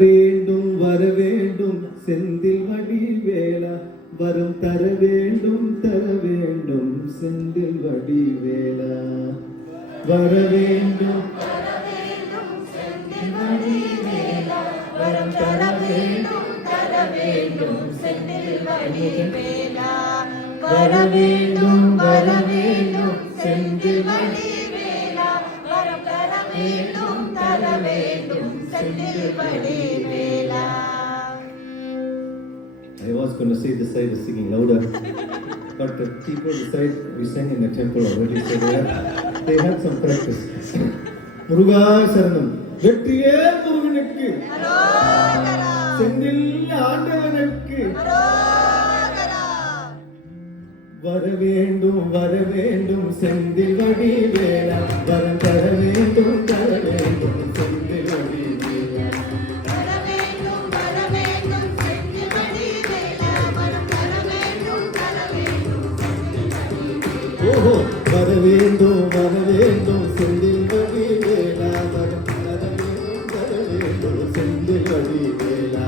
வேண்டும் வர வேண்டும் செந்தில் வடிவேலா வரம் தர வேண்டும் செந்தில் வடிவேலா வர வேண்டும் செந்தில் வடிவேலா வரம் தர வேண்டும் செந்தில் வடிவேலா வர வேண்டும் செந்தில் வடிவேலா வரம் தர வேண்டும் செந்தில் வடிவேலா. I was going to say this side is singing louder, but the people this side we sang in the temple already, so they had some practice. முருகா சரணம். வெற்றியே முருகனுக்கு அரோகரா. செந்தில் ஆண்டவனுக்கு அரோகரா. வர வேண்டும் செந்தில் வடிவேலா வரம் தர வேண்டும் செந்தில் வடிவேலா. வர வேண்டும் செந்தில் வடிவேலா வரம் தர வேண்டும் செந்தில் வடிவேலா. ஓஹோ வர வேண்டும் செந்தில் வடிவேலா வரம் தர வேண்டும் செந்தில் வடிவேலா.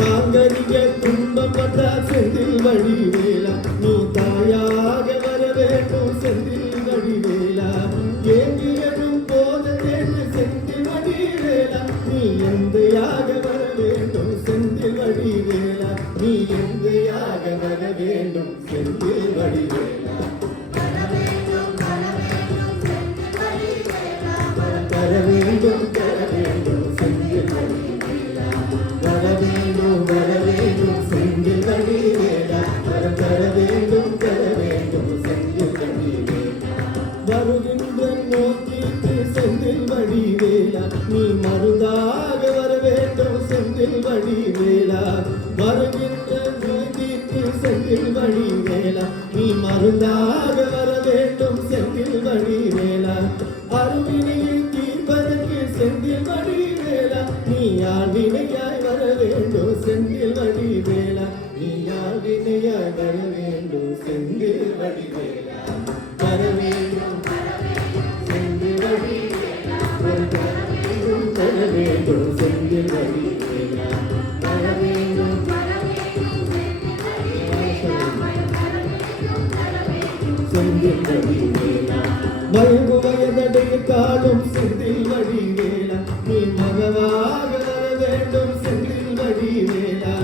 தாங்கரிய துன்பப்பட்ட செந்தில் வடிவேலா நீ தாயாக வர வேண்டும் செந்தில் வடிவேலா. ஏங்கியதும் போதேன்னு செந்தில் வடிவேலா நீ எந்தையாக வர வேண்டும் செந்தில் வடிவேலா நீ எந்தையாக வர வேண்டும் செந்தில் வடிவேலா. தர வேண்டும் செந்தில் வடிவேலா வர வேண்டும் செந்தில் வடிவேலா. வர வேண்டும் செந்தில் வடிவேலா வரம் தர வேண்டும் செந்தில் வடிவேலா. வருகின்ற நோக்கிட்டு செந்தில் வடிவேலா நீ மருந்தாக வர வேண்டும் செந்தில் வடிவேலா. வருகின்ற நோக்கிட்டு செந்தில் வடிவேலா நீ மருந்தாக வர வேண்டும் செந்தில் வடிவேலா. அருவினையை தீர்ப்பதற்கு செந்தில் வடிவேலா நீ ஆழ்வினையாய் வர வேண்டும் செந்தில் வடிவேலா நீ ஆழ்வினையாய் வர வேண்டும் செந்தில் வடிவேலா. வர வேண்டும் செந்தில் வடிவேலா தர வேண்டும் செந்தில் வடிவேலா. வர வேண்டும் செந்தில் வடிவேலா. வயது வயதடைய காலம் செந்தில் வடிவேலா நீ மகவாக வர வேண்டும் செந்தில் வடிவேலா.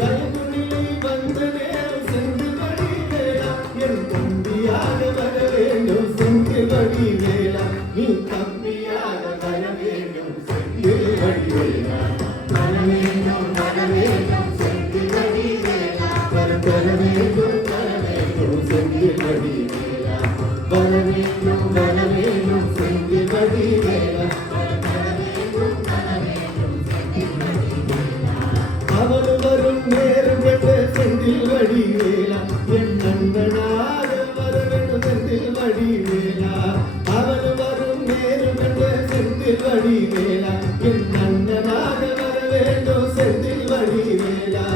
தயவு நிலை வந்த நேரம் செந்தில் வடிவேலா என் தம்பியாக வர வேண்டும் செந்தில் வடிவேலா நீ தம்பியாக வர வேண்டும் செந்தில் வடிவேலா. வர வேண்டும் செந்தில் வடிவேலா வரம் தர வேண்டும் செந்தில் வடிவேலா. வர வேண்டும் செந்தில் வடிவேலா அவள் வரும் நேரம் என்ற செந்தில் வடிவேலா என் நண்பனாக வர வேண்டும் செந்தில் வடிவேலா. அவள் வரும் நேரம் என்ற செந்தில் வடிவேலா என் நண்பனாக வர வேண்டும் செந்தில் வடிவேலா.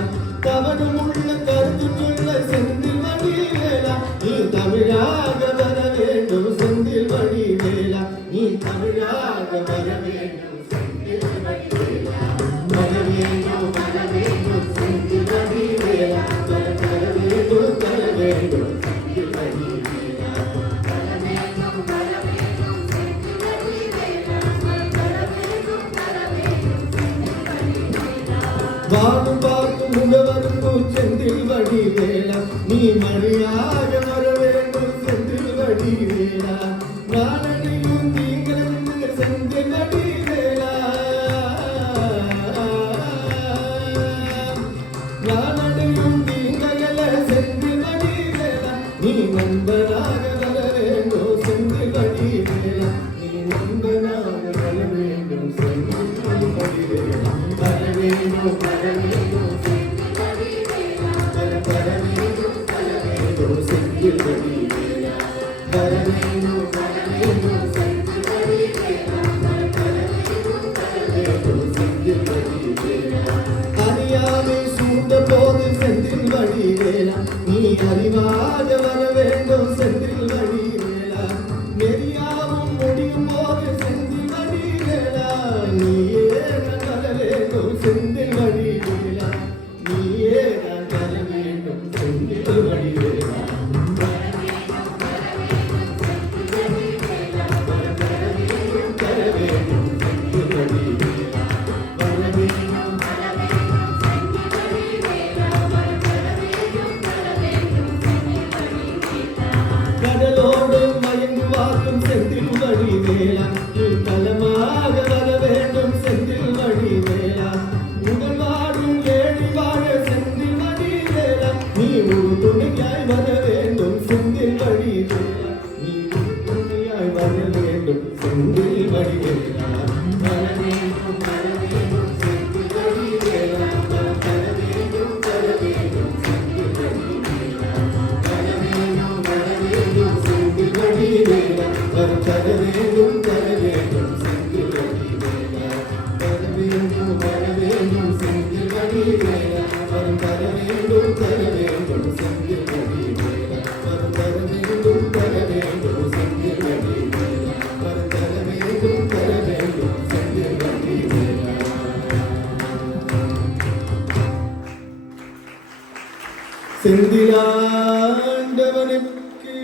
தவறும் உள்ள கருத்து சொல்ல செந்தில் வடிவேலா நீ தமிழாக வர வேண்டும் செந்தில் வடிவேலா நீ தமிழாக வர வேண்டும் செந்தில் வடிவேலா. வர வேண்டும் செந்தில் வடிவேலா வர தர வேண்டும் செந்தில் வடிவேலா. வர வேண்டும் செந்தில் வடிவேலா வர தர வேண்டும் செந்தில் வடிவேலா. வாழும் பார்க்கும் முகவருக்கும் செந்தில் வடிவேலா நீ மணியாக வர வேண்டும் செந்தில் வடிவேலா. நாளையும் நீங்களும் செந்தில் வடிவேலா. நாளையும் நீங்கள செந்தில் வடிவேலா நீ நண்பனாக வர வேண்டும் செந்தில் வடிவேலா நீ நண்பனாக வர வேண்டும் செந்தில் வடிவேலா. வர வேண்டும் செந்தில் வடிவேலா வர தர வேண்டும் செந்தில் வடிவேலா. வர வேண்டும் செந்தில் வடிவேலா வர தர வேண்டும் செந்தில் வடிவேலா. அறியாமை சூழ்ந்த போது செந்தில் வடிவேலா நீ அறிவாக வர வேண்டும் வேலா வரம் தர வேண்டும் செந்தில் மணி வேலா வரம் தர வேண்டும் செந்தில் மணி வேலா வரம் தர வேண்டும் செந்தில் மணி வேலா. செந்திலாண்டவனுக்கு